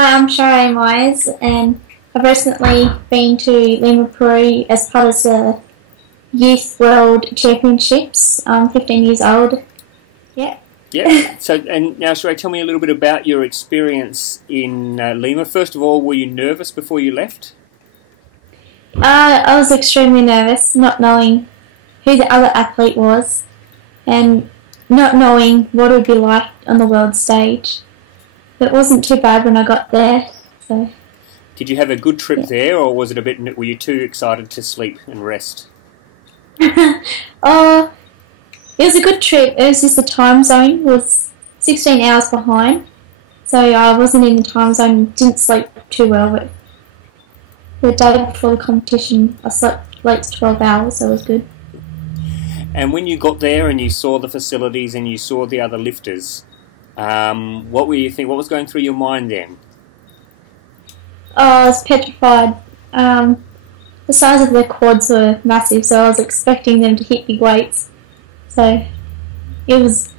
Hi, I'm Charrae Myers, and I've recently been to Lima, Peru as part of the Youth World Championships. I'm 15 years old. Yeah. Yeah. So, and now, Charrae, tell me a little bit about your experience in Lima. First of all, were you nervous before you left? I was extremely nervous, not knowing who the other athlete was, and not knowing what it would be like on the world stage. But it wasn't too bad when I got there. So. Did you have a good trip Yeah. there, or was it a bit? Were you too excited to sleep and rest? Oh, it was a good trip. It was just the time zone was 16 hours behind, so I wasn't in the time zone. Didn't sleep too well, but the day before the competition, I slept late 12 hours, so it was good. And when you got there and you saw the facilities and you saw the other lifters, what were you think? What was going through your mind then? Oh, I was petrified. The size of their quads were massive, so I was expecting them to hit big weights. So it was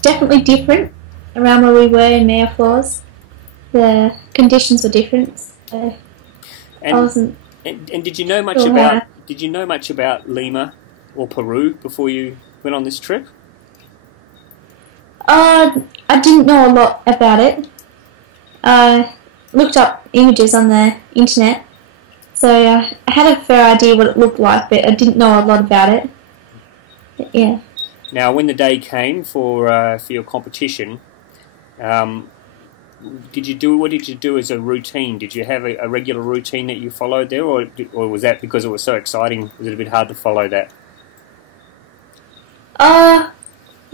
definitely different around where we were in Mare Floors. The conditions were different, so I And, wasn't and did you know much sure about? how. Did you know much about Lima or Peru before you went on this trip? I didn't know a lot about it. I looked up images on the internet, so I had a fair idea what it looked like, but I didn't know a lot about it. But yeah. Now, when the day came for your competition, did you do what did you do as a routine? Did you have a regular routine that you followed there, or was that because it was so exciting? Was it a bit hard to follow that?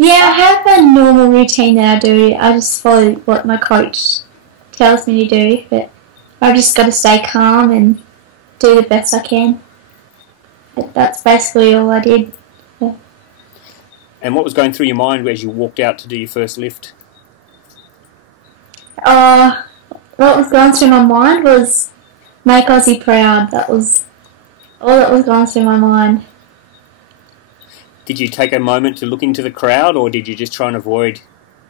Yeah, I have a normal routine that I do. I just follow what my coach tells me to do, but I've just got to stay calm and do the best I can. But that's basically all I did. Yeah. And what was going through your mind as you walked out to do your first lift? What was going through my mind was make Aussie proud. That was all that was going through my mind. Did you take a moment to look into the crowd, or did you just try and avoid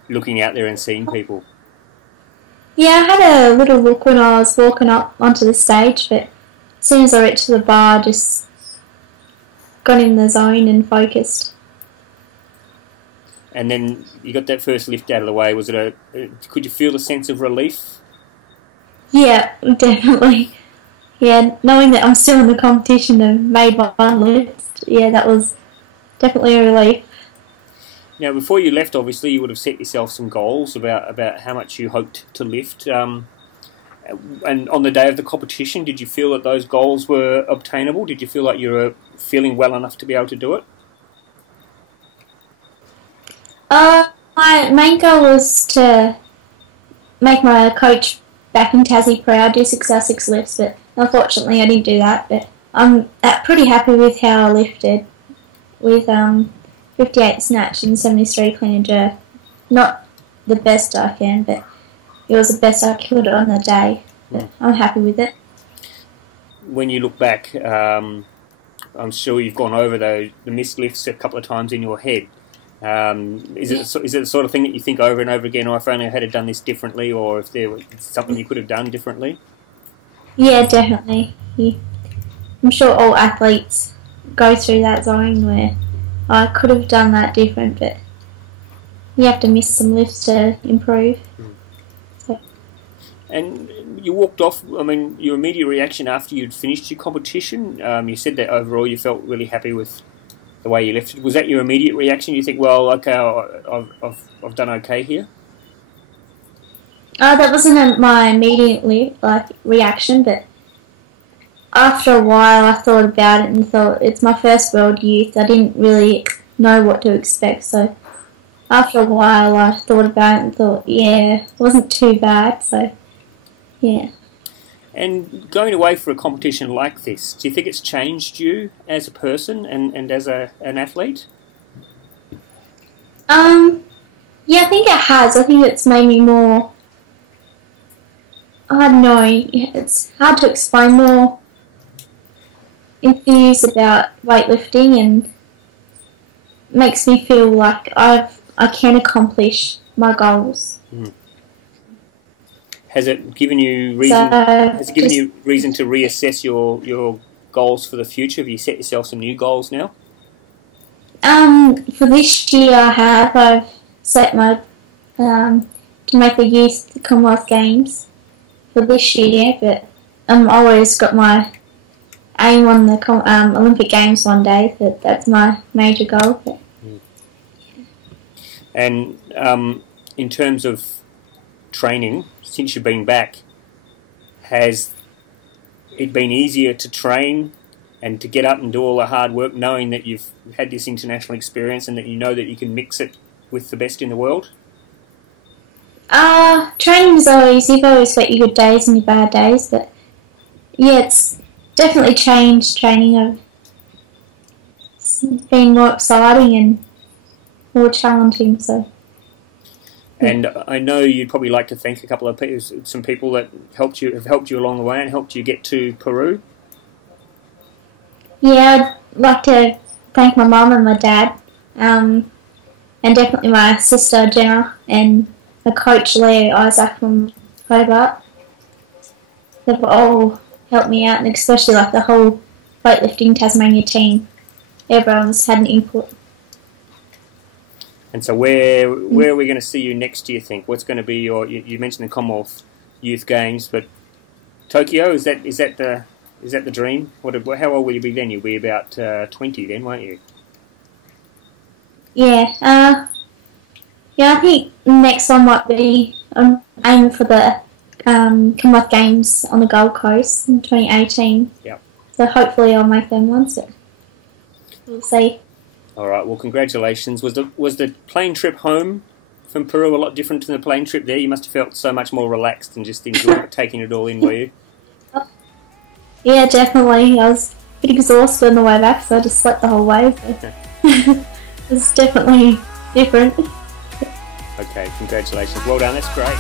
looking out there and seeing people? Yeah, I had a little look when I was walking up onto the stage, but as soon as I reached the bar, I just got in the zone and focused. And then you got that first lift out of the way. Was it could you feel a sense of relief? Yeah, definitely. Yeah, knowing that I'm still in the competition and made one lift, yeah, that was definitely a relief. Now, before you left, obviously, you would have set yourself some goals about how much you hoped to lift. And on the day of the competition, did you feel that those goals were obtainable? Did you feel like you were feeling well enough to be able to do it? My main goal was to make my coach back in Tassie proud, do 6 lifts, but unfortunately I didn't do that. But I'm pretty happy with how I lifted with 58 snatch and 73 clean and jerk. Not the best I can, but it was the best I could on the day. But I'm happy with it. When you look back, I'm sure you've gone over the missed lifts a couple of times in your head. Is it the sort of thing that you think over and over again, or if only I had done this differently, or if there was something you could have done differently? Yeah, definitely. Yeah. I'm sure all athletes go through that zone where I could have done that different, but you have to miss some lifts to improve. So. And you walked off, I mean, your immediate reaction after you'd finished your competition, you said that overall you felt really happy with the way you lifted. Was that your immediate reaction? You think, well, okay, I've done okay here? That wasn't my immediate reaction, but after a while I thought about it and thought it's my first World Youth. I didn't really know what to expect, so after a while I thought about it and thought, yeah, it wasn't too bad, so yeah. And going away for a competition like this, do you think it's changed you as a person and as an athlete? Yeah, I think it has. I think it's made me more, I don't know, it's hard to explain, more enthused about weightlifting, and makes me feel like I can accomplish my goals. Mm. Has it given you reason? So Has it given just, you reason to reassess your goals for the future? Have you set yourself some new goals now? for this year, I've set my to make the youth Commonwealth Games for this year, but I've always got my aim on the Olympic Games one day. That's my major goal. But. And in terms of training, since you've been back, has it been easier to train and to get up and do all the hard work, knowing that you've had this international experience and that you know that you can mix it with the best in the world? Training is always, you've always got your good days and your bad days, but yeah, it's definitely changed training. It's been more exciting and more challenging, so. And I know you'd probably like to thank a couple of people, some people that have helped you along the way and helped you get to Peru. Yeah, I'd like to thank my mum and my dad, and definitely my sister Jenna and the coach Leo Isaac from Hobart. They've all helped me out, and especially like the whole weightlifting Tasmania team. Everyone's had an input. And so where are we going to see you next, do you think? What's going to be you mentioned the Commonwealth Youth Games, but Tokyo, is that the dream? How old will you be then? You'll be about 20 then, won't you? Yeah, I think the next one might be I'm aiming for the Commonwealth Games on the Gold Coast in 2018. Yep. So hopefully I'll make them once. So we'll see. All right. Well, congratulations. Was the plane trip home from Peru a lot different to the plane trip there? You must have felt so much more relaxed and just enjoyed taking it all in, were you? Yeah, definitely. I was a bit exhausted on the way back, so I just slept the whole way. So. It's definitely different. Okay, congratulations. Well done. That's great.